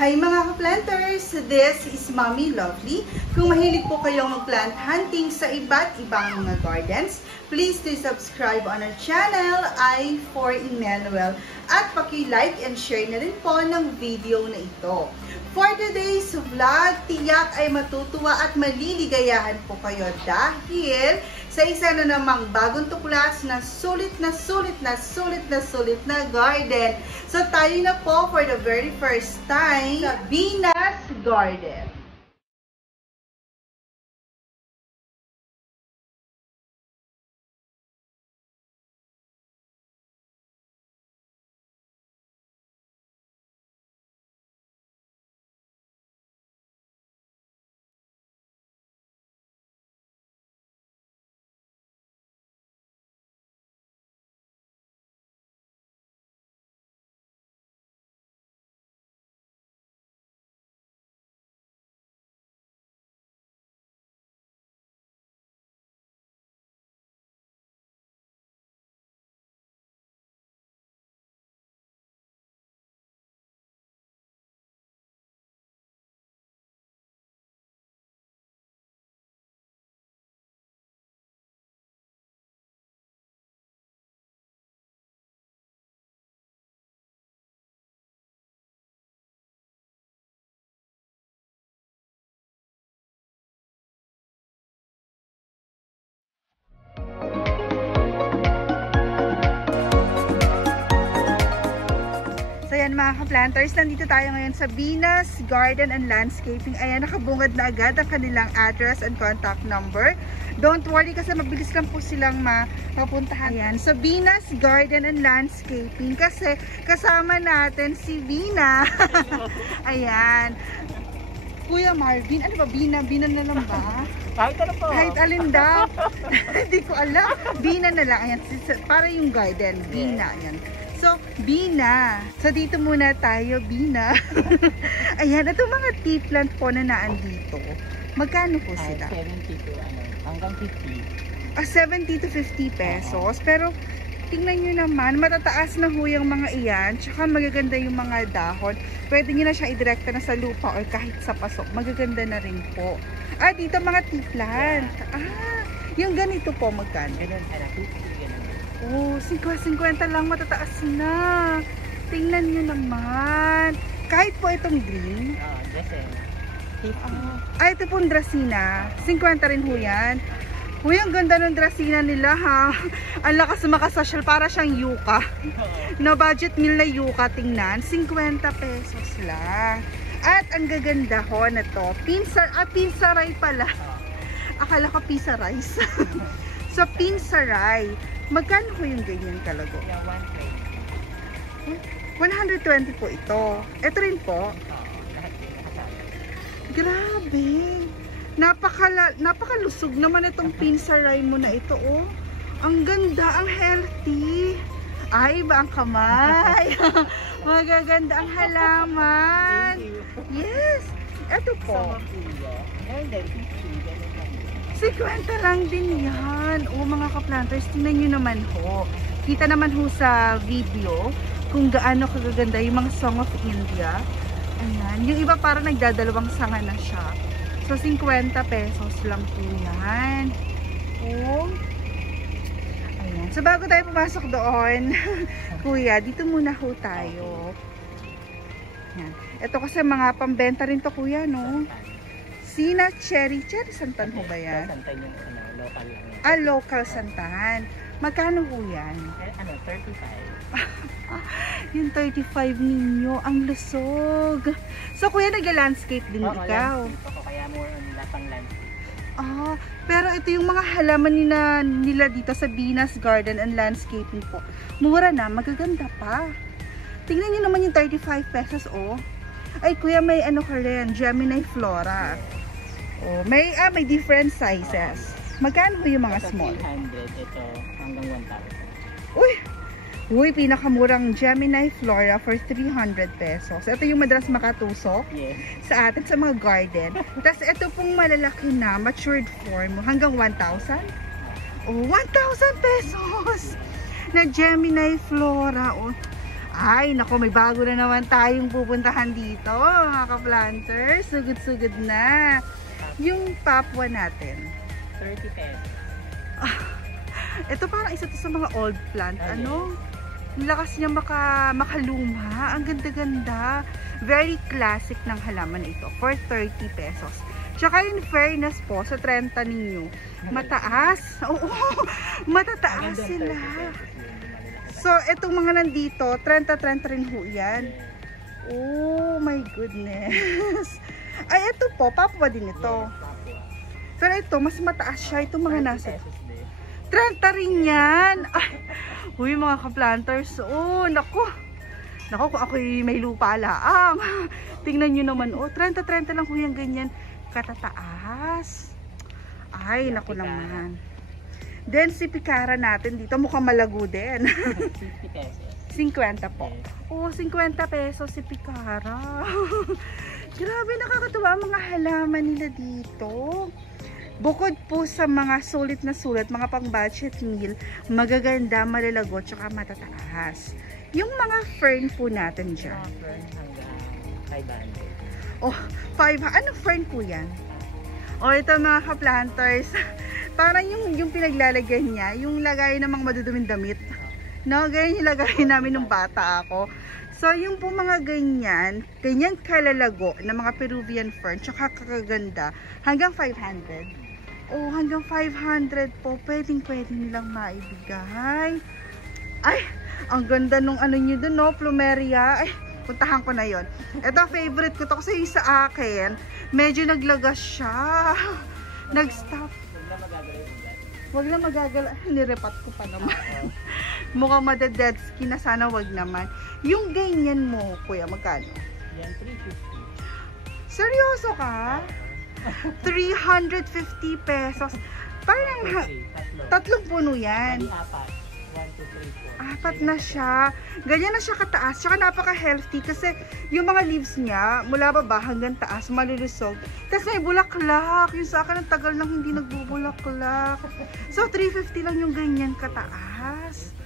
Hi mga ka-planters! This is Mommy Lovely. Kung mahilig po kayong mag-plant hunting sa iba't ibang mga gardens, please do subscribe on our channel, I4Emmanuel, at paki-like and share na rin po ng video na ito. For today's vlog, tiyak ay matutuwa at maliligayahan po kayo dahil sa isa na namang bagong tuklas na sulit na garden. So tayo na po for the very first time sa Venus Garden. So yan mga ka-planters, nandito tayo ngayon sa Venus Garden and Landscaping. Ayan, nakabungad na agad ang kanilang address and contact number. Don't worry kasi mabilis lang po silang mapupuntahan. Ayan, so Venus Garden and Landscaping kasi kasama natin si Vina. Ayan. Kuya Marvin, ano ba? Bina na lang ba? Kahit ano po. Kahit alin daw. Hindi ko alam. Bina na lang. Ayan, para yung garden. Bina. Ayan. So, Bina. So, dito muna tayo, Bina. Ayan, itong mga tea plant po na naandito. Magkano po sila? 70 to hanggang 50. 70 to 50 pesos. Pero, tingnan nyo naman, matataas na ho yung mga iyan. Tsaka magaganda yung mga dahon. Pwede nyo na siya idirekta na sa lupa or kahit sa pasok. Magaganda na rin po. Dito mga tea plant. Yung ganito po, magkano? Ganun, 50. Oh, 50 lang, matataas na. Tingnan nyo naman. Kahit po itong green. Ito pong Dracena. 50 rin ho yan. Uy, ang ganda ng Dracena nila ha. Ang lakas makasosyal, para siyang yuka. No budget meal na yuka, tingnan. 50 pesos lang. At ang gaganda ho na to. Pinsaray pala. Akala ko pizza rice. So, pinsaray. Magkano po yung ganyan kalago? 120 po ito. Ito rin po. Grabe. Napakalusog naman itong pinsaray mo na ito, oh. Ang ganda, ang healthy. Iba ang kamay. Magaganda ang halaman. Yes. Ito po. 50 lang din yan. O mga ka-planters, tingnan nyo naman ho. Kita naman ho sa video kung gaano kagaganda yung mga Song of India. Ayan. Yung iba parang nagdadalawang sanga na siya. So, 50 pesos lang po yan. O. Ayan. So, bago tayo pumasok doon, kuya, dito muna ho tayo. Ayan. Ito kasi mga pambenta rin to, kuya, no? Sina Cherry Santan ho ba yan? Santan yung local lang. Local santan. Magkano ho yan? 35. Yung 35 ninyo, ang lusog. So kuya, nag-landscape din ikaw? Ako, kaya more on lapang landscape. Pero ito yung mga halaman nila dito sa Venus Garden and Landscaping po. Mura na, magaganda pa. Tingnan nyo naman yung 35 pesos, oh. Ay kuya, may ano ka rin, Gemini Flora. Oh, may different sizes. Magkano yung mga small? 300 ito hanggang 1,000. Pinakamurang Gemini Flora for 300 pesos. Ito yung madalas makatusok sa atin sa mga garden. Tapos ito pong malalaki na matured form hanggang 1,000. Oh, 1,000 pesos na Gemini Flora. Oh, Ay, nako, may bago na naman tayong pupuntahan dito, mga ka-planters. Sugod-sugod na. Yung Papua natin. 30 pesos. Ito parang isa to sa mga old plant. Ano? Ang lakas niya makaluma. Ang ganda-ganda. Very classic ng halaman ito for 30 pesos. Tsaka in fairness po, sa 30 ninyo, mataas. Oo, matataas sila. So, itong mga nandito, 30-30 rin ho yan. Oh my goodness. Ay, ito po, Papua din ito. Pero ito, mas mataas siya. Itong mga nasa 30 rin yan. Ay, uy, mga ka-planters. Oh, naku. Naku, kung ako'y may lupa laang. Tingnan nyo naman. Oh, 30-30 lang ho yan ganyan. Katataas. Ay, naku naman. Then, si Picara natin dito, mukhang malago din. 50 pesos. 50 po. Oh, 50 pesos si Picara. Grabe, nakakatuwa ang mga halaman nila dito. Bukod po sa mga sulit na sulit, mga pang-budget meal, magaganda, malalago, tsaka matataas. Yung mga fern po natin dyan. Mga fern hanggang 500. Oh, 5. Anong fern po yan? Oh, ito mga ka-planters. Parang yung pinaglalagyan niya, yung lagay ng mga maduduming damit. No, ganyan yung lagay namin nung bata ako. So, yung po mga ganyan kalalago na mga Peruvian fern, tsaka kakaganda, hanggang 500. Oh, hanggang 500 po, pwedeng nilang maibigay. Ay, ang ganda nung ano nyo dun, no, plumeria. Ay, puntahan ko na yon. Ito, favorite ko to kasi yung sa akin, medyo naglagas siya. Nag-stop. Wag na magagala. Nirepat ko pa naman. Mukhang madadead skin na, sana wag naman. Yung ganyan mo, kuya, magkano? Yan, 350. Seryoso ka? 350 pesos. Parang tatlong puno yan. Apat. 1, 2, 3, 4. Apat na siya. Ganyan na siya kataas. Tsaka napaka-healthy kasi yung mga leaves niya, mula baba hanggang taas, malulusog. Tapos may bulaklak. Yung sa akin, ang tagal nang hindi nagbubulaklak. So, 350 lang yung ganyan kataas.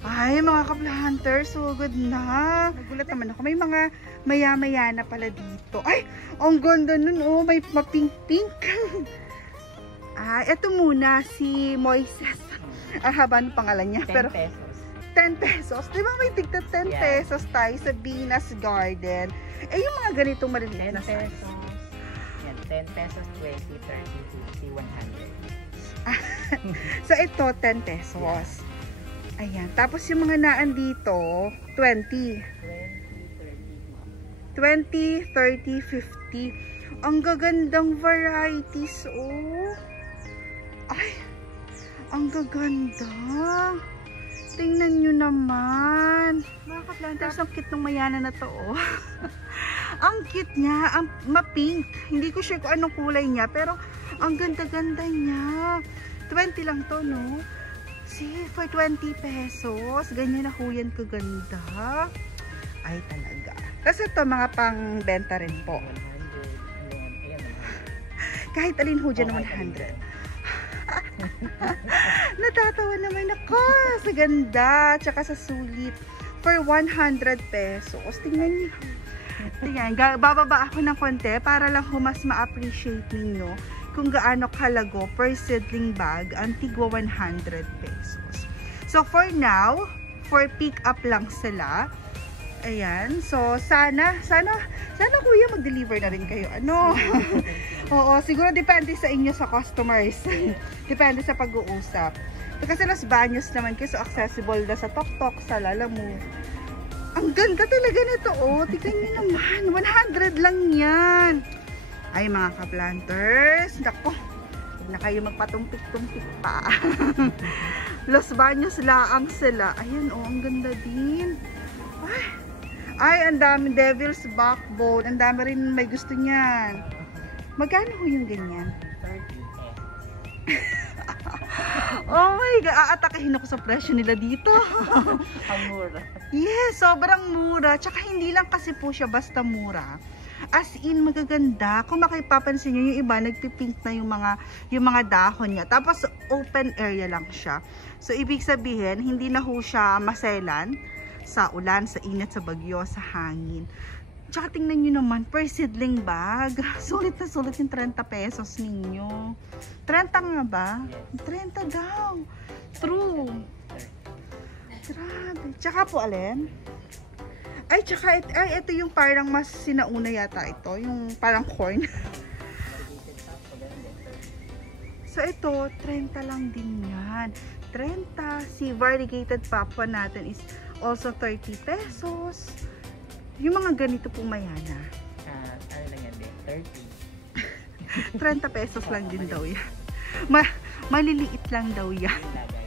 Ay, mga ka-planters, so good na. Nagulat naman ako. May mga maya-maya na pala dito. Ay, ang ganda nun, oh. May mapink-pink. Eto muna, si Moises. Haba ng pangalan niya. 10 pesos. 10 pesos. Di ba may tigta 10 pesos tayo sa Venus Garden? Eh, yung mga ganitong maliliit 10 na size. pesos. Yan, 10 pesos, 20, 30, 50, 100. So, ito, 10 pesos. Ayan. Tapos yung mga naan dito, 20. 20, 30, 50. Ang gagandang varieties, oh. Ay, ang gaganda. Tingnan nyo naman. Mga ka-planters, ang cute ng mayana na to, oh. Ang cute niya, ang ma-pink. Hindi ko sure kung anong kulay niya, pero ang ganda-ganda niya. 20 lang to, no? See, for 20 pesos, ganyan na ho yan kaganda. Ay, talaga. Kasi ito, mga pang-benta rin po. 100. Ayan. Kahit alin ho dyan naman 100. Natatawa naman ako sa ganda, tsaka sa sulit. For 100 pesos. Tingnan niyo. Tingnan, bababa ako ng konti para lang ho mas ma-appreciate ninyo kung gaano kalago per seedling bag ang tigwa 100 pesos. So for now, for pick up lang sila. Ayan. So sana kuya mag-deliver na rin kayo. Ano? Oo, siguro depende sa inyo sa customers. Depende sa pag-uusap. Kasi Los Baños naman kasi so accessible na sa Tok-Tok, sa Lalamove. Ang ganda talaga nito, oh. Tignan niyo naman, 100 lang yan. Ay, mga ka-planters, nako, huwag na kayo magpatumpik-tumpik pa. Los Baños laang sila. Ayan, oh, ang ganda din. Ay, ang dami devil's backbone. Ang dami rin may gusto niyan. Magkano ho yung ganyan? 30. Oh my God, aatakihin ako sa presyo nila dito. Ang mura. Yes, sobrang mura. Tsaka hindi lang kasi po siya basta mura. As in, magaganda. Kung makipapansin nyo, yung iba, nagpipink na yung mga dahon niya. Tapos, open area lang siya. So, ibig sabihin, hindi na ho siya maselan. sa ulan, sa init, sa bagyo, sa hangin. Tsaka tingnan nyo naman, per seedling bag. Sulit na sulit yung 30 pesos ninyo. 30 nga ba? 30 daw. True. Grabe. Tsaka po, alin? Ay, tsaka, ito yung parang mas sinauna yata ito. Yung parang corn. So, ito, 30 lang din yan. 30. Si variegated papua natin is also 30 pesos. Yung mga ganito po mayana. Ano lang yan din? 30. 30 pesos lang din daw yan. Maliliit lang daw yan. Yung lagay.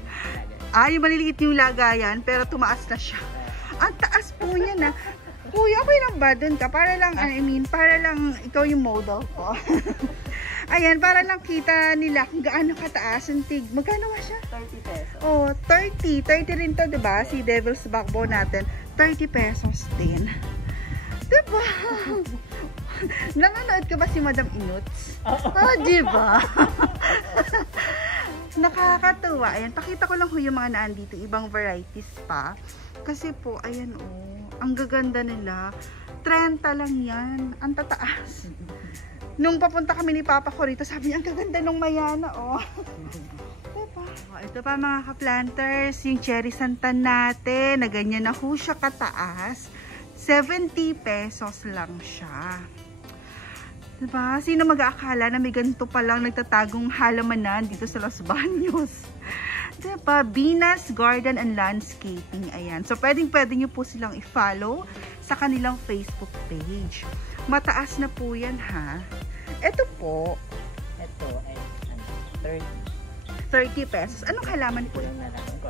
Yung maliliit yung lagayan, pero tumaas na siya. Ang taas po niya na. Kuya, okay lang ba dun ka? Para lang, para lang ikaw yung model ko. Ayan, para lang kita nila kung gaano kataas yung tig. Magkano nga siya? 30 pesos. Oh, 30. 30 rin to, diba? Si Devil's Backbone natin. 30 pesos din. Diba? Nanonood ka ba si Madam Inuts? Oh, diba? Nakakatuwa. Ayan, pakita ko lang ho yung mga naandito. Ibang varieties pa. Kasi po, ayan ang gaganda nila. 30 lang yan. Ang tataas. Nung papunta kami ni Papa ko rito, sabi niya, ang gaganda nung mayana, Diba? Ito pa mga ka-planters, yung cherry santan natin, na ganyan na ho siya kataas. 70 pesos lang siya. Diba? Sino mag-aakala na may ganito palang nagtatagong halamanan dito sa Los Baños? Diba? Venus Garden and Landscaping. Ayan. So, pwedeng-pwede nyo po silang i-follow sa kanilang Facebook page. Mataas na po yan, ha? Ito po. Ito ay 30 pesos. Anong halaman po? Yung nalaman ko.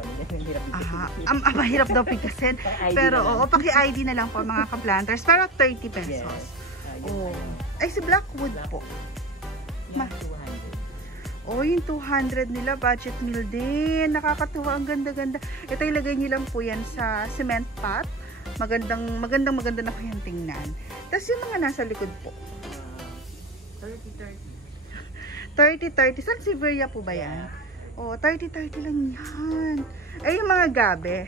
Mahirap daw pigkasin. Pero, paki-ID na lang po mga ka-planters. Pero 30 pesos. Ay, si Blackwood po. Yung 200. Yung 200 nila, budget meal din. Nakakatuwa, ang ganda-ganda. Ito ilagay niyo lang po yan sa cement pot. Maganda na po yan tingnan. Tapos yung mga nasa likod po. 30-30. Sansevieria po ba yan? 30-30 lang yan. Ay, yung mga gabe.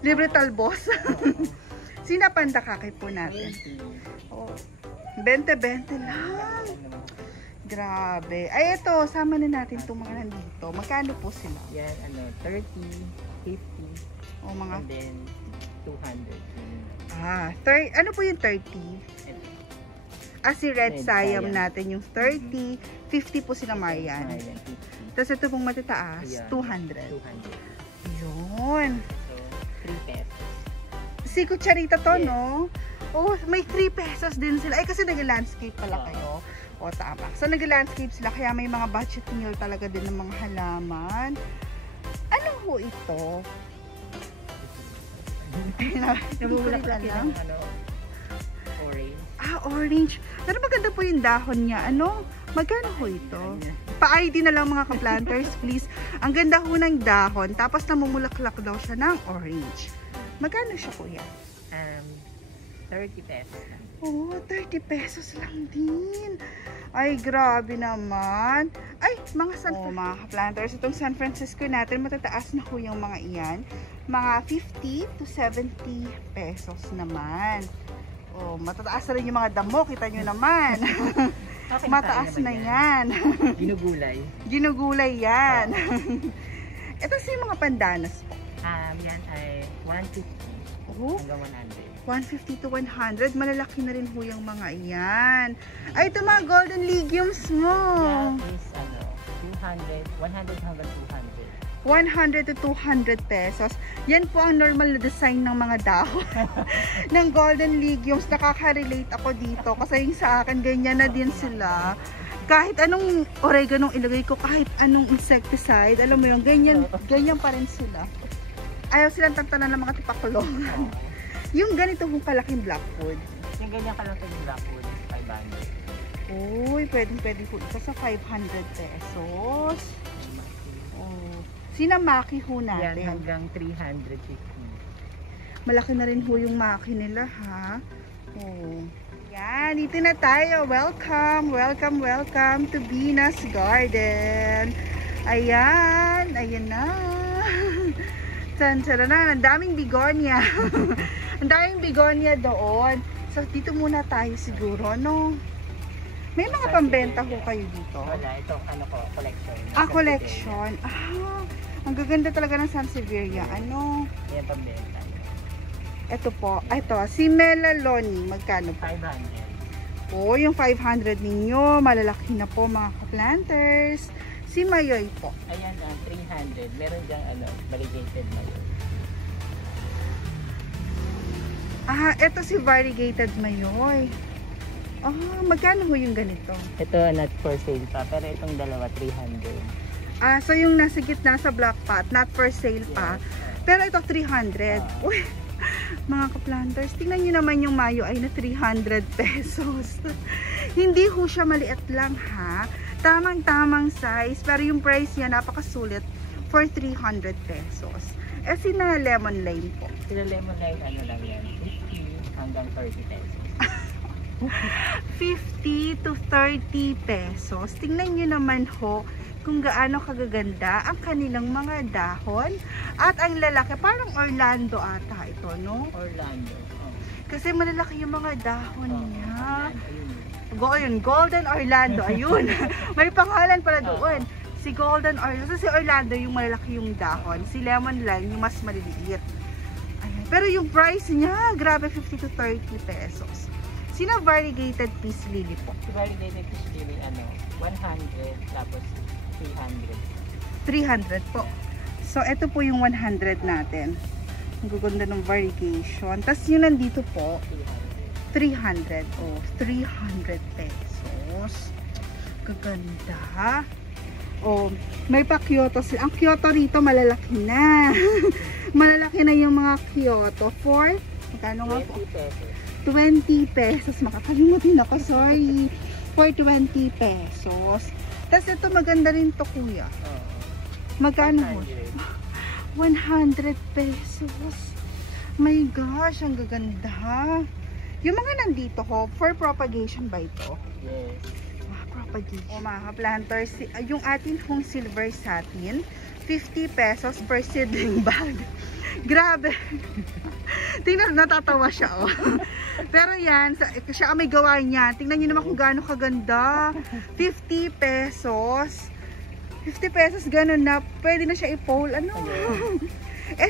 libre talbos. Sinapanda kakay po natin. 20-20 lang. Grabe. Ay, ito, sama na natin itong mga nandito. Magkano po sila? Yan, 30, 50, mga... and then 200. Ano po yung 30? Si Red Siam natin yung 30. 50 po sila Marian. Tapos ito pong matitaas, 200. Yun. So, 3 pesos. Si Kucharita to, no? May 3 pesos din sila. Ay, kasi nag-landscape pala kayo. Tama. So, nag-landscape sila. Kaya may mga budget meal talaga din ng mga halaman. Ano ho ito? Nabubulak lang. Orange. Orange. Pero maganda po yung dahon niya. Magkano ho ito? Pa-ID na lang mga ka-planters, please. Ang ganda ho ng dahon. Tapos namumulaklak daw siya ng orange. Magkano siya, kuya? 30 pesos lang. 30 pesos lang din. Ay, grabe naman. Ay, mga mga ka-planters, itong San Francisco natin, matataas na ho yung mga iyan. Mga 50 to 70 pesos naman. Matataas na rin yung mga damo, kita nyo naman. Mataas na yan. Ginugulay. Ginugulay yan. Ito sa yung mga pandanas po. Yan ay 150 hanggang 100. 150 to 100. Malalaki na rin ho yung mga iyan. Ay, ito mga golden legumes mo. Yan is 200, 100 hanggang 200. 100 to 200 pesos. Yan po ang normal na design ng mga dahon ng golden legumes. Nakaka-relate ako dito kasi yung sa akin ganyan na din sila. Kahit anong oregano ilagay ko, kahit anong insecticide, alam mo yun, ganyan pa rin sila. Ayaw silang tantanan ng mga tipakulong. Yung ganito kung kalaking blackwood. Yung ganyan kalaki yung blackwood, 500. Pwedeng po ito sa 500 pesos. Sinamaki ho natin. Yan hanggang 350. Malaki na rin ho yung maki nila, ha? Yan, dito na tayo. Welcome to Venus Garden. Ayan na. Tansarana, ang daming bigonia. Ang daming bigonia doon. So, dito muna tayo siguro, no? May mga pambenta ko kayo dito. Wala, ito ano ko, collection. Collection. Ang gaganda talaga ng Sansevieria. Ano? Yan pambenta. Ito po. Ito, si Melaloni. Magkano po? 500. Po, yung 500 ninyo. Malalaki na po mga ka-planters. Si Mayoy po. Ayan, 300. Meron diyang variegated mayo. Ito si variegated Mayoy. Magkano ho yung ganito? Ito, not for sale pa. Pero itong dalawa, 300. So yung nasa gitna sa black pot, not for sale pa. Yes. Pero ito 300. Uy, mga ka-planters, tingnan nyo naman yung mayo ay na 300 pesos. Hindi ho siya maliit lang ha. Tamang-tamang size. Pero yung price niya napakasulit for 300 pesos. Sina lemon lime po. Sila lemon lime, ano lang yan, 50 hanggang 30 pesos. 50 to 30 pesos. Tingnan nyo naman ho kung gaano kagaganda ang kanilang mga dahon. At ang lalaki, parang Orlando ata ito, no? Orlando. Kasi malalaki yung mga dahon niya. Ayun. Golden Orlando, ayun. May pangalan pala doon. Si Golden Orlando. Si Orlando yung malalaki yung dahon. Si Lemon Lime yung mas maliliit. Ayan. Pero yung price niya, grabe, 50 to 30 pesos. Sino variegated peace lily po? Si variegated peace lily, 100 tapos 300. 300 po. So, ito po yung 100 natin. Ang gaganda ng variegation. Tapos yung nandito po, 300. 300 pesos. Gaganda. May pa Kyoto. Ang Kyoto rito malalaki na. Malalaki na yung mga Kyoto. For, magkano nga po? 20 pesos. 20 pesos. Makakalimutin ako. Sorry. For 20 pesos. Tapos ito maganda rin to kuya. Magkano ho? 100 pesos. My gosh, ang gaganda. Yung mga nandito ho, for propagation ba ito? Yes. Propagation. Mga planters, yung atin hong silver satin, 50 pesos per seedling bag. Grabe. Tingnan, natatawa siya Pero yan, siya ang may gawa niya. Tingnan niyo naman kung gaano kaganda. 50 pesos. 50 pesos, ganun na. Pwede na siya i-pole.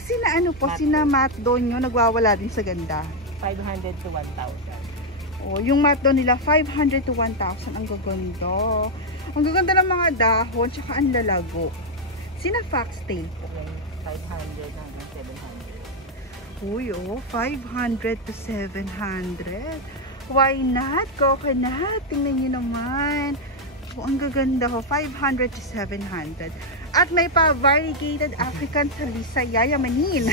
Sina sina matdo nyo, nagwawala din sa ganda. 500 to 1,000. Yung matdo nila, 500 to 1,000. Ang gaganda. Ang gaganda ng mga dahon, tsaka ang lalago. Sina foxtail po. 500 hanggang 700. 500 to 700. Why not? Coconut. Tingnan nyo naman. Ang gaganda ho. 500 to 700. At may pa variegated African Salisa Yayamanin.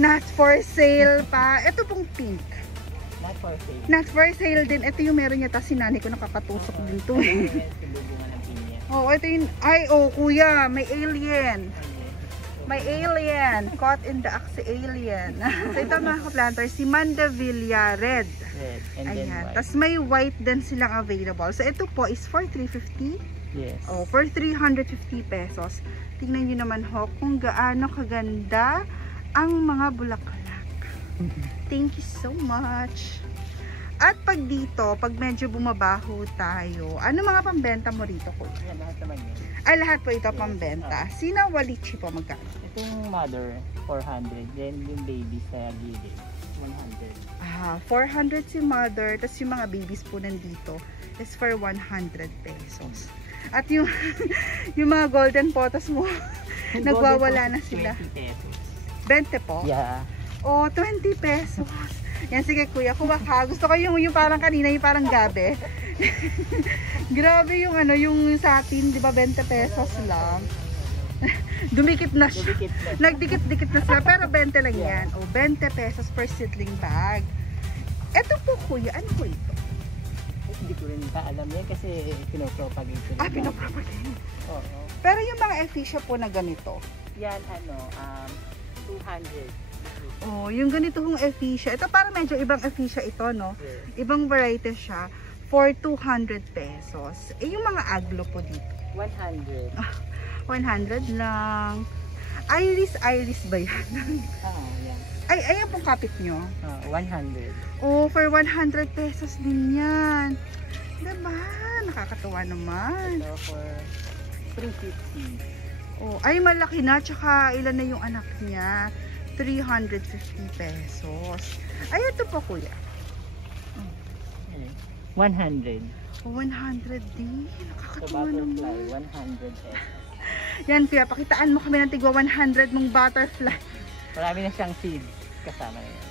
Not for sale pa. Ito pong pink. Not for sale. Not for sale din. Ito yung meron niya. Tapos sinanay ko nakakatusok din to. Ito yung... kuya. May alien. May alien. Caught in the axe alien. So ito mga ka-planters, si Mandevilla Red. Red. And then white. Tapos may white din silang available. So ito po is for 350. Yes. For 350 pesos. Tingnan nyo naman ho kung gaano kaganda ang mga bulaklak. Thank you so much. At pag dito, pag medyo bumabaho tayo, ano mga pambenta mo rito ko? Yan, lahat naman yun. Lahat po ito pambenta. Sina Walichi po magkano? Itong mother, 400. Then yung baby sa gilid, 100. 400 si mother. Tapos yung mga babies po nandito is for 100 pesos. At yung yung mga golden potas mo, nagwawala na sila. 20 pesos. 20 po? Yeah. 20 pesos. Yan, sige kuya, kuha ka. Gusto ko yung parang kanina, yung parang gabi. Grabe yung yung satin, di ba 20 pesos lang. Dumikit na siya. Nagdikit-dikit na sila, pero 20 lang yan. 20 pesos per seedling bag. Ito po kuya, ano po ito? Hindi ko rin alam yan kasi pinopropagate. Pinopropagate. Oo. Pero yung mga ephesia po na ganito? Yan, 200. Yung ganito hong ephesia. Ito parang medyo ibang ephesia ito, no? Yes. Ibang variety siya for 200 pesos. Yung mga aglo po dito? 100. 100 lang. Iris ba yan? Yan. Ay, ayan pong kapit nyo. 100. Oh, for 100 pesos din yan. Diba? Nakakatuwa naman. Ito for 350. Oh, ay malaki na. Tsaka ilan na yung anak niya? 350 pesos. Ay, ito po kuya. 100. 100 din. Sa Nakakatuwa butterfly, naman. 100 pesos. Yan kuya, pakitaan mo kami ng tigwa 100 mong butterfly. Marami na siyang seeds kasama na yan.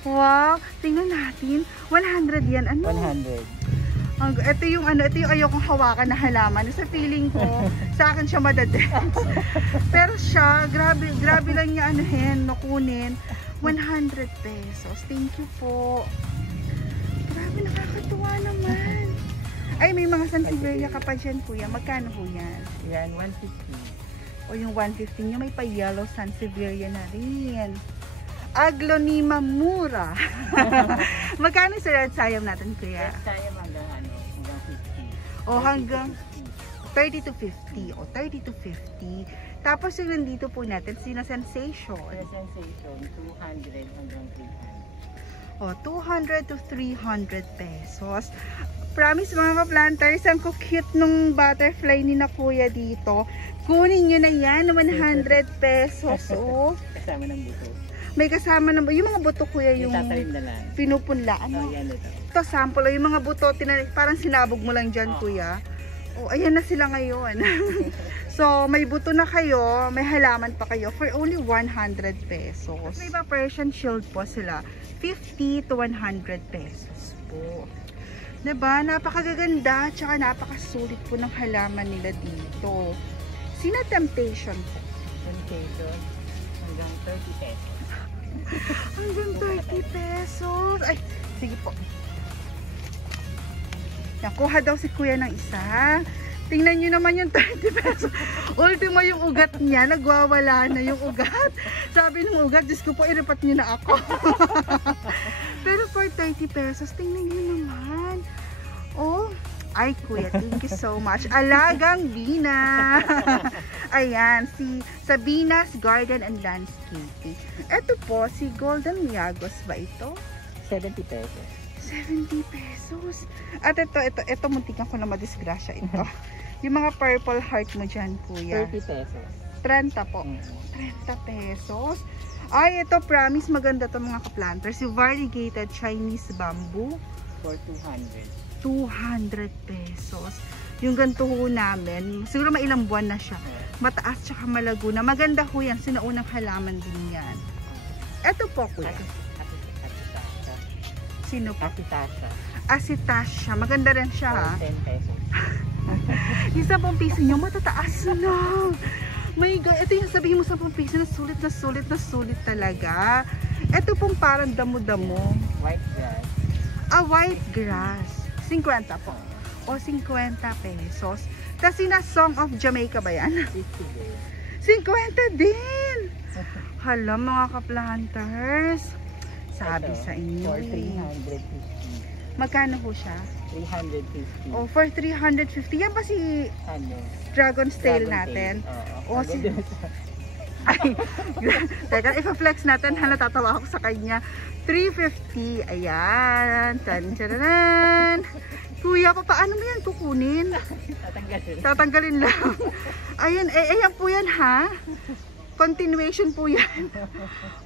Wow, tingnan natin. 100 yan. Ano? 100. Ito yung ayokong hawakan na halaman. Sa feeling ko, sa akin siya madadens. Pero siya, grabe lang niya makunin. 100 pesos. Thank you po. Grabe, nakakatuwa naman. Ay, may mga sansevieria ka pa dyan, kuya. Magkano po yan? Yan, 150. O yung 150 niya, may pa-yellow sansevieria na rin. Aglonema mura. Magkano sa red sayam natin, kuya? Yes, kaya hanggang 50. O hanggang 50. 30 to 50. O 30 to 50. Tapos yung nandito po natin, sina sensation. The sensation, 200 hanggang 300. O 200 to 300 pesos. Promise mga ka-planters, ang cute nung butterfly ni na kuya dito. Kunin nyo na yan, 100 pesos. O, Kasama ng buto. may kasama na yung mga buto kuya yung Itatalim na lang. pinupunla. Ano? Yan ito. Ito sample, yung mga buto, parang sinabog mo lang dyan kuya. O, ayan na sila ngayon. So, may buto na kayo, may halaman pa kayo for only 100 pesos. May iba Persian shield po sila, 50 to 100 pesos po. Diba? Napakaganda, tsaka napakasulit po ng halaman nila dito. Sina Temptation po. Sensation, hanggang 30 pesos. Hanggang 30 pesos. Ay, sige po. Nakuha daw si kuya ng isa. Tingnan nyo naman yung 30 pesos. Ultimo yung ugat niya, nagwawala na yung ugat. Sabi ng ugat, Diyos ko po, iripat nyo na ako. Pero for 30 pesos, tingnan nyo naman. Oh, ay kuya, thank you so much. Alagang Bina. Ayan, si Sabina's Garden and Landscaping. Ito po, si Golden Miagos ba ito? 70 pesos. 70 pesos. At ito muntikan ko na madisgrasya ito. Yung mga purple heart mo dyan, kuya. 30 pesos. 30 po. 30 pesos. Ay, ito promise maganda to mga ka-planters. Yung variegated Chinese bamboo. For 200. 200 pesos. Yung ganito ho namin, siguro may ilang buwan na siya. Mataas tsaka malago na. Maganda ho yan. Sinaunang halaman din yan. Ito po, kuya. Sino po? Asitasha. Asitasha. Maganda rin siya, ha? 10 pesos. Yung 10 piso nyo, matataas na. My God, ito yung sabihin mo 10 piso na sulit na sulit na sulit talaga. Ito pong parang damo-damo. White grass. White grass. 50 po. O 50 pesos. Kasi na Song of Jamaica ba yan? 50 din. 50 din! Hala mga ka-planters. Sabi Ito, sa inyo. For eh. 350. Magkano po siya? 350. O for 350. Yan ba si Ano? Dragon's Tail Dragon natin? tail. O si... Ay, teka, ipa-flex natin. Hala, tatawa ako sa kanya. 350. Ayan. Tan-taranan. Kuya, paano mo yan kukunin? Tatanggalin. Tatanggalin lang. Ayan, ayan po yan ha. Continuation po yan.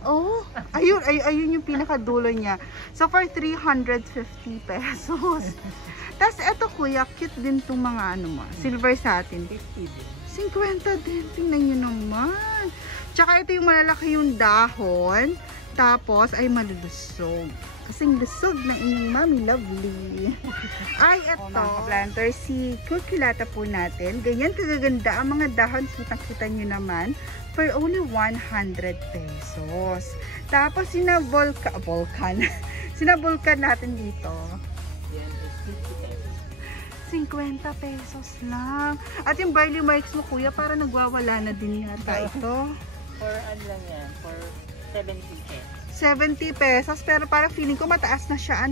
Oh, ayun yung pinakadulo niya. So for 350 pesos. Tapos eto kuya, cute din itong mga silver satin. 50 din. 50 din. Tingnan nyo naman. Tsaka ito yung malalaki yung dahon. Tapos ay malulusog. Kasing lusog ng inyong Mami Lovely. Ay, eto. Mga planter, si Cuculata po natin. Ganyan kagaganda ang mga dahon. Kitang-kita nyo naman. For only 100 pesos. Tapos Volcan. Volcan natin dito. Yan is 50 pesos. 50 pesos lang. At yung barley marks mo kuya, para nagwawala na din yata ito. For ano lang yan? For 70 pesos. 70 pesos. Pero parang feeling ko mataas na siya.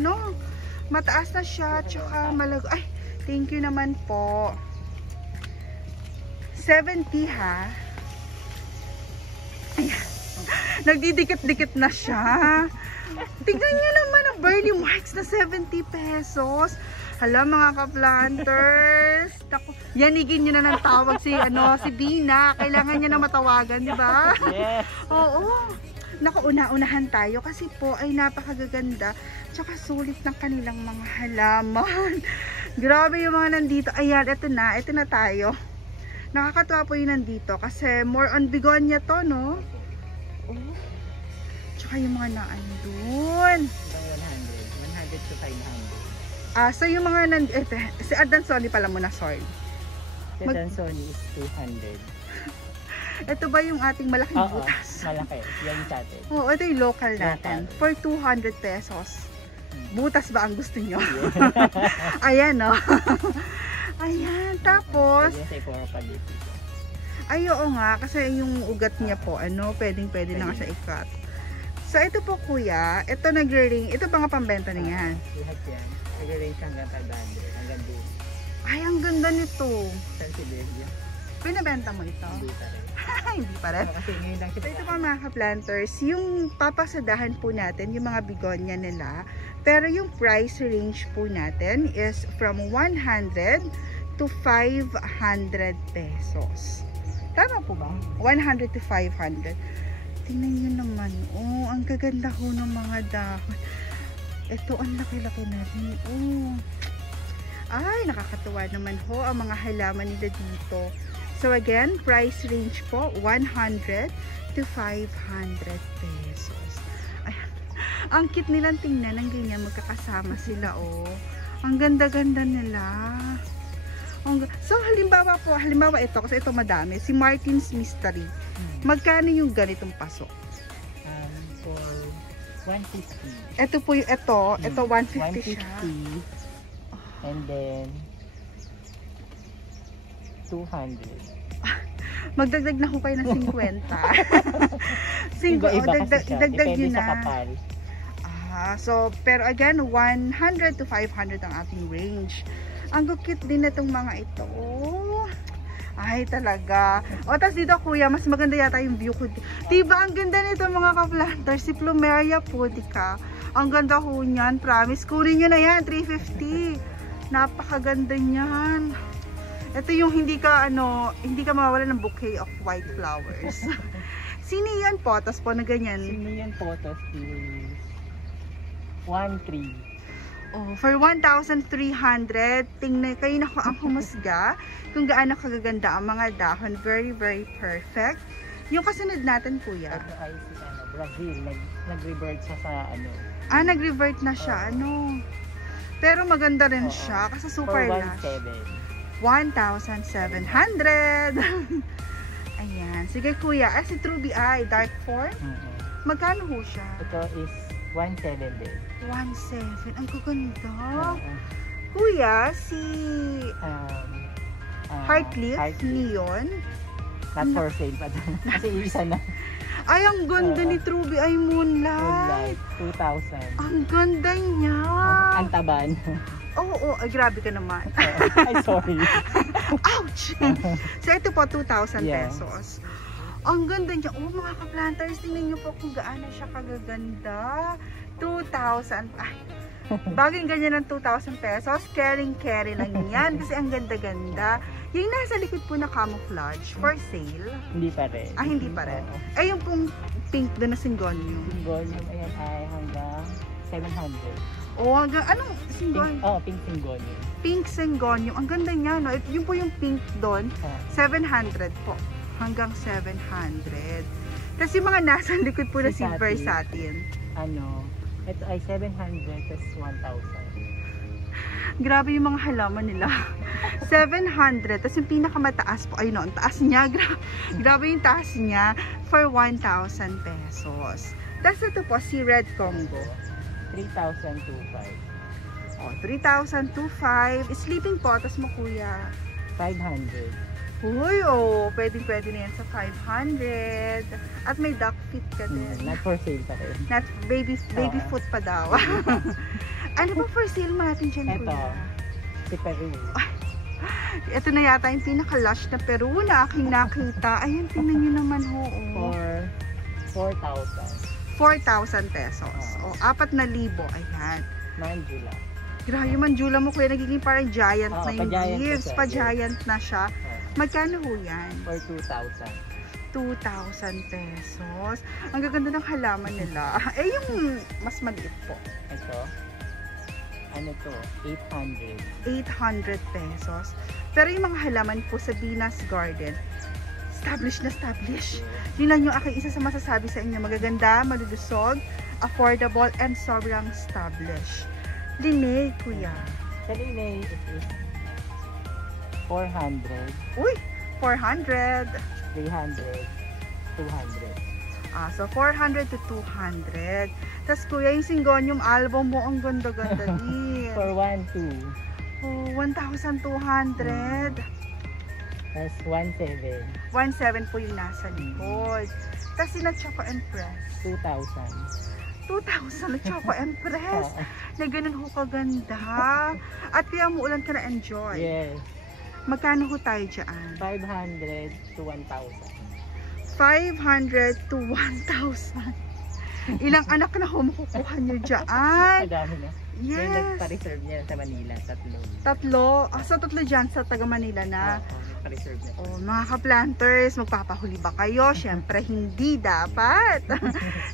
Mataas na siya. Tsaka malago. Ay, thank you naman po. 70 ha. Nagdidikit-dikit na siya. Tignan niyo naman ang Burley Marks na 70 pesos. Hala mga ka-planters. Yanigin niyo na ng tawag si Bina. Kailangan niya na matawagan, di ba? Yes. Oo. Naku, una-unahan tayo kasi po ay napakagaganda. Tsaka sulit ng kanilang mga halaman. Grabe yung mga nandito. Ayan, ito na tayo. Nakakatuwa po yung nandito kasi more on begonia to, no? Oh. Tsaka yung mga naandun. 100 to 500. So yung mga si Adansoni pala muna, sorry. Si Adansoni is 200. Ito ba yung ating malaking butas? Malaki. Yan sa atin. Oo, ito yung local natin. For 200 pesos. Butas ba ang gusto nyo? Yeah. Ayan, no? Ayan, tapos ay, oo nga, kasi yung ugat niya po, pwedeng na nga siya i-cut. So, ito po kuya, ito nagre-ring, ito pa nga pambenta na yan. Lahat yan. Nagre-ring hanggang 500, hanggang doon. Ay, ang ganda nito. Sensibility. Pinabenta mo ito? Hindi pa rin. Hindi pa rin. Kasi ngayon lang kita. So, ito pa mga ka-planters, yung papasadahan po natin, yung mga begonia nila, pero yung price range po natin is from 100 to 500 pesos. Tama po ba? 100 to 500. Tingnan nyo naman. Oh, ang gaganda ho ng mga dahon. Ito, ang laki-laki na rin. Oh. Ay, nakakatuwa naman ho ang mga halaman nila dito. So again, price range po, 100 to 500 pesos. Ay, ang cute nilang tingnan ng ganyan, magkakasama sila, oh. Ang ganda-ganda nila. So halimbawa ito, kasi ito madami, si Martin's Mystery. Magkano yung ganitong paso? For 150. Ito po yung ito 150 siya. And then 200. Magdagdag na ko kayo ng 50. Dagdag yun na. So pero again, 100 to 500 ang ating range. Ang cute din na itong mga ito. Ay, talaga. O, tas dito, kuya, mas maganda yata yung view ko. Diba, ang ganda nito mga ka-planters. Si Plumeria pudica. Ang ganda ho niyan. Promise. Kunin nyo na yan. 350. Napakaganda niyan. Ito yung hindi ka mawawala ng bouquet of white flowers. Sinian potas po na ganyan. Sinian potas is 1,300. Oh, for 1,300, tingnan kayo na ang humusga kung gaano kagaganda ang mga dahon. Very, very perfect. Yung kasunod natin, kuya. Ito ay si Brazil. Nag-revert siya sa nag-revert na siya. Pero maganda rin siya kasi super last. 1,700. Ayan. Sige, kuya. Si Truby Eye, dark form. Magkano ho siya? Ito is 1,700. 1,700. Ang gaganda. Kuya, si Heartleaf Neon. Not for sale pa doon. Kasi isa na. Ay, ang ganda ni Truby ay Moonlight. 2,000. Ang ganda niya. Ang taban. Oo, ay grabe ka naman. Ay, sorry. Ouch! So, ito po, 2,000 pesos. Ang ganda niya. Oh, mga ka-planters, tingnan niyo po kung gaano siya kagaganda. 2,000. Ay, bagay ganyan ng 2,000 pesos. Caring-carry lang yan kasi ang ganda-ganda. Yung nasa likod po na camouflage for sale. Hindi pa rin. Hindi pa rin. Ay, yung pong pink doon na Syngonium. Syngonium, ayan ay hanggang 700. Oh, hanggang, anong Syngonium? Pink Syngonium. Pink Syngonium. Ang ganda niya, no? Yung po yung pink doon, 700 po. Hanggang 700. Tapos yung mga nasa likod po na silver satin. Ito ay 700 plus 1,000. Grabe yung mga halaman nila. 700. Tapos yung pinakamataas po, ayun, ang taas niya. Grabe yung taas niya for 1,000 pesos. Tapos ito po, si Red Congo. 3,250. Oh, 3,250. Sleeping potas mo, kuya. 500. Uy, pwede na yan sa 500. At may duck feet ka din. Not for sale pa rin. Not baby foot pa daw. Ano ba for sale natin dyan, kuya? Ito, si Peru. Ito na yata yung pinaka-lush na Peru na aking nakita. Ayan, tingnan nyo naman ho. For 4,000. 4,000 pesos. O, 4,000. Ayan. Mandula. Grabe, manjula mo kuya, nagiging parang giant Oo, na yung pa-giant na leaves. siya, Pa-giant na siya. Oh, Magkano ho yan? for 2,000. 2,000 pesos. Ang gaganda ng halaman nila. Eh, yung mas maliit po. Ito, ano to? 800. 800 pesos. Pero yung mga halaman po sa Venus Garden, established na established. Yun lang yung aking isa sa masasabi sa inyo. Magaganda, malulusog, affordable, and sobrang established. Linay, kuya. Sa Linay, it is 400, Uy, 400. 300, 200. So 400 to 200. Tapos kuya, yung Syngonium album mo, ang ganda-ganda din. For 1,200. Oh, 1,200. That's 1,700. 1,700 po yung nasa likod. Tapos yung na Choco Empress. 2,000. 2,000 na Choco Empress. Na ganun ho kaganda. At kaya mo ulan ka na enjoy. Yes. Magkano ho tayo dyan? 500 to 1,000. 500 to 1,000. Ilang anak na ho makukuha nyo dyan? Madami na. Yung Yes. nagpa-reserve niya sa Manila, 3. Tatlo. So tatlo dyan sa taga Manila na. Nagpa-reserve niya. Oh, mga ka-planters, magpapahuli ba kayo? Siyempre, hindi dapat.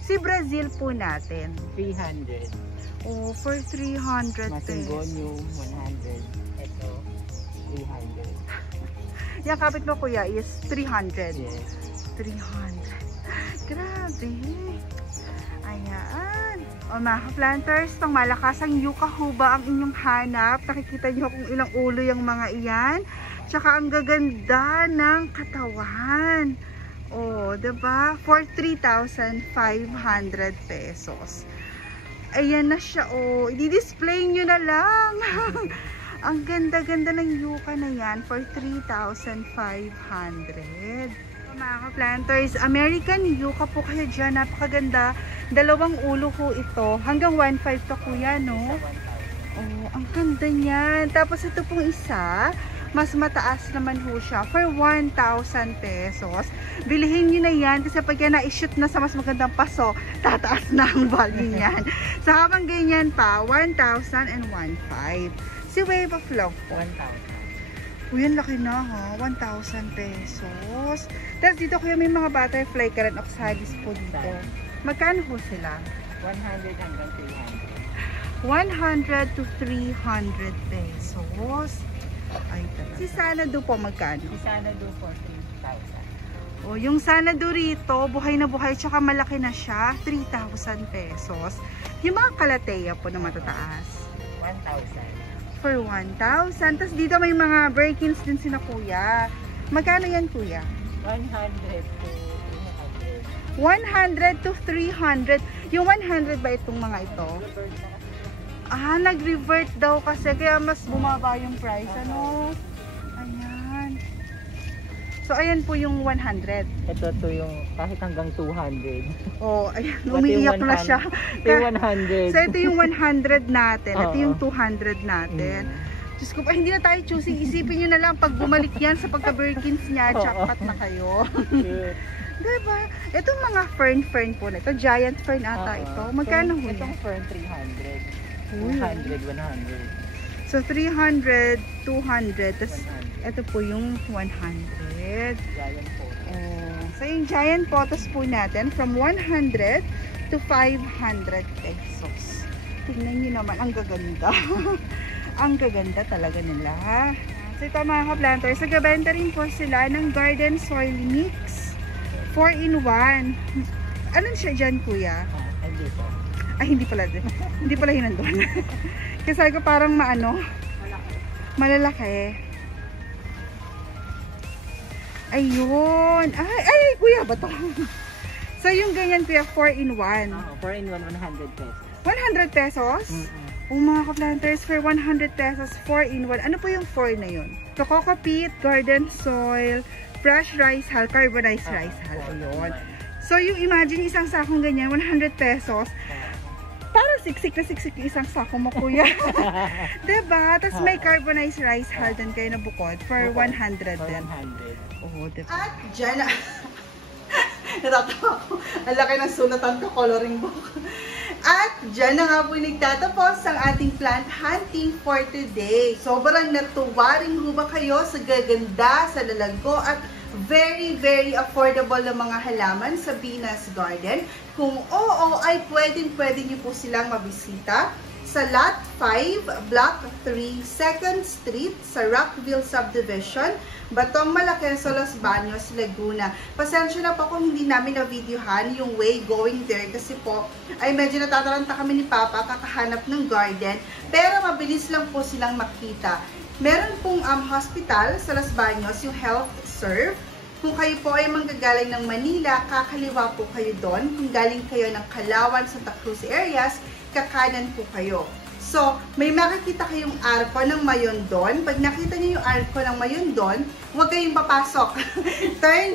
Si Brazil po natin. 300. Oh, for 300 pesos. Masinggonium, 100. Ito, 300. Yung kapit mo kuya is 300. Yes. 300. Grabe. Ayan. O mga ka-planters, pang malakasang yucca ho ba ang inyong hanap? Nakikita nyo kung ilang ulo yung mga iyan. Tsaka ang gaganda ng katawan. O, diba? For 3,500 pesos. Ayan na siya, o. I-display nyo na lang. Ang ganda-ganda ng yucca na yan for 3,500. Mga ka-planters, American yucca po kayo dyan. Napakaganda. 2 ulo po ito. Hanggang 1,500 to kuya, no? Oh, ang ganda niyan. Tapos ito pong isa, mas mataas naman ho siya for 1,000 pesos. Bilihin nyo na yan kasi pag yan na-shoot na sa mas magandang paso, tataas na ang value niyan. So habang ganyan pa, 1,000 and 1,500. Si Wave of Love po. 1,000. Uy, ang laki na ha. 1,000 pesos. Tapos dito kuya may mga butterfly current oxalis po dito. Magkano ho sila? 100 hanggang 300. 100 to 300 pesos. Ay, talaga. Si Sanadu po magkano? Si Sanadu for 3,000. O, yung Sanadu rito, buhay na buhay, tsaka malaki na siya, 3,000 pesos. Yung mga kalateya po na matataas. 1,000. For 1,000. Tapos dito may mga Birkins din sina kuya. Magkano yan kuya? 100 to 300. 100 to 300. Yung 100 ba itong mga ito? Nag-revert daw kasi kaya mas bumaba yung price, ano? Ayan. So, ayan po yung 100. Ito to yung kahit hanggang 200. Oh, ayan. Ito yung Umiiyak na 100. siya. Ito yung 100. So, ito yung 100 natin. Ito Oo. yung 200 natin. Diyos ko, hindi na tayo choosing. Isipin nyo na lang, pag bumalik yan sa pagka-Birkins niya, Oo. jackpot na kayo. Cute. Diba? Itong mga fern po na ito, giant fern ata Oo. ito. Magkano ho Itong yan? fern 300. Uy. 100, 100. So, 300, 200. Tapos, 100. ito po yung 100. Giant po. Oh. So, yung giant potos po natin, from 100 to 500 pesos. Tingnan nyo naman, ang gaganda. Ang gaganda talaga nila. So, ito mga ka-planters, nagbebenta rin po sila ng garden soil mix. 4-in-1. Anong siya dyan, kuya? Ay, dito. Ay, hindi pala din. Hindi pala yun nandun. Kasi sabi ko parang maano. Malalaki. Ayun. Ay, kuya ba to? So, yung ganyan, kuya, 4-in-1. 4-in-1, 100 pesos. 100 pesos? Oh, mga ka-planters, for 100 pesos, 4-in-1. Ano po yung 4 na yun? So, coco peat, garden soil, fresh rice hull, carbonized rice hull. Ayun. So, yung imagine isang sakong ganyan, 100 pesos. Parang siksik na siksik yung isang sako mo, kuya. Diba? Tapos may carbonized rice hull din kayo na bukod for 100 din. 100. Oh, diba? At dyan na. Natatawa ko. Ang laki ng sulatan ko, coloring book. At dyan na nga po nagtatapos ang ating plant hunting for today. Sobrang natuwa rin ba kayo sa gaganda, sa lalaggo, at very, very affordable na mga halaman sa Venus Garden. Kung oo, ay pwedeng-pwede nyo po silang mabisita sa Lot 5, Block 3, 2nd Street sa Rockville Subdivision, Batong Malaki sa Los Baños, Laguna. Pasensya na po kung hindi namin na-videohan yung way going there kasi po ay medyo natataranta kami ni Papa kakahanap ng garden, pero mabilis lang po silang makita. Meron pong hospital sa Los Baños, yung Health Serve. Kung kayo po ay manggagaling ng Manila, kakaliwa po kayo doon. Kung galing kayo ng Calauan, Santa Cruz areas, kakanan po kayo. So, may makikita kayong arko ng Mayondon. Pag nakita niyo yung arko ng Mayondon, huwag kayong papasok. turn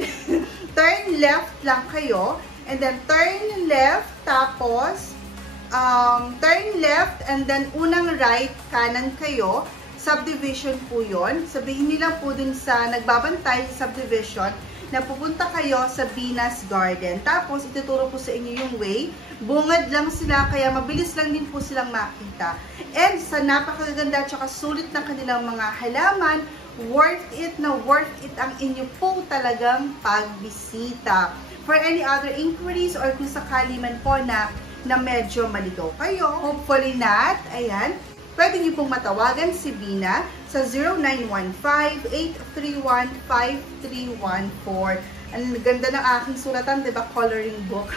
left lang kayo. And then, turn left. Tapos, turn left. And then, unang right, kanan kayo. Subdivision po yun. Sabihin nila po dun sa nagbabantay sa subdivision na pupunta kayo sa Venus Garden. Tapos, ituturo po sa inyo yung way. Bungad lang sila, kaya mabilis lang din po silang makita. And sa napakaganda at saka sulit ng kanilang mga halaman, worth it ang inyo po talagang pagbisita. For any other inquiries or kung sakali man po na medyo maligaw kayo, hopefully not, ayan, pwede niyo pong matawagan si Bina sa 0915-831-5314. Ang ganda ng aking sulatan, diba? Coloring book.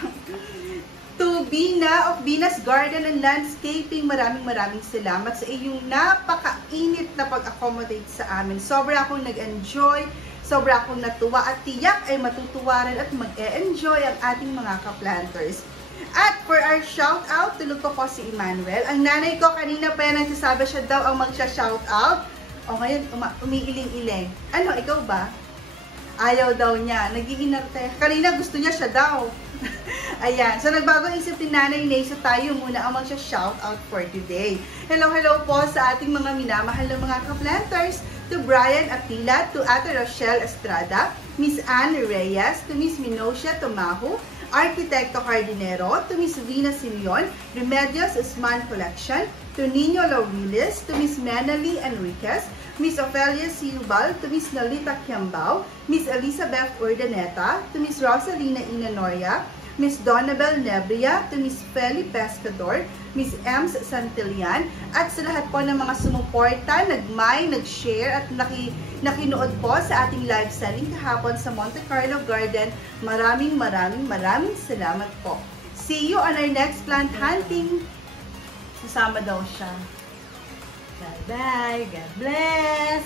To Bina of Venus Garden and Landscaping, maraming salamat sa iyong napakainit na pag-accommodate sa amin. Sobra akong nag-enjoy, sobra akong natuwa, at tiyak ay matutuwa rin at mag-e-enjoy ang ating mga ka-planters. At for our shout-out, tulog po si Emmanuel. Ang nanay ko kanina pa yan nagsasabi siya daw ang magsha-shout-out. O ngayon, umiiling-iling. Ano, ikaw ba? Ayaw daw niya. Nag-iinarte. Kanina gusto niya siya daw. Ayan. So, nagbago isip ni Nanay Nay. So, tayo muna ang magsha-shoutout for today. Hello po sa ating mga minamahal na mga ka-planters. To Brian Apila, to Ate Rochelle Estrada, Miss Anne Reyes, to Miss Minosia Tomaho, Arquitecto Cardinero, to Miss Vina Simeon, Remedios Usman Collection, to Nino Lauriles, to Miss Menali Enriquez, Miss Ofelia Siubal, to Miss Nolita Kiambao, Miss Elizabeth Urdaneta, to Miss Rosalina Inanoria, Miss Donabel Nebria, to Miss Feli Pescador, Miss Ems Santillan, at sa lahat po ng mga sumuporta, nag-share at nakinood po sa ating live selling kahapon sa Monte Carlo Garden. Maraming salamat po. See you on our next plant hunting. Sasama daw siya. Bye-bye. God bless.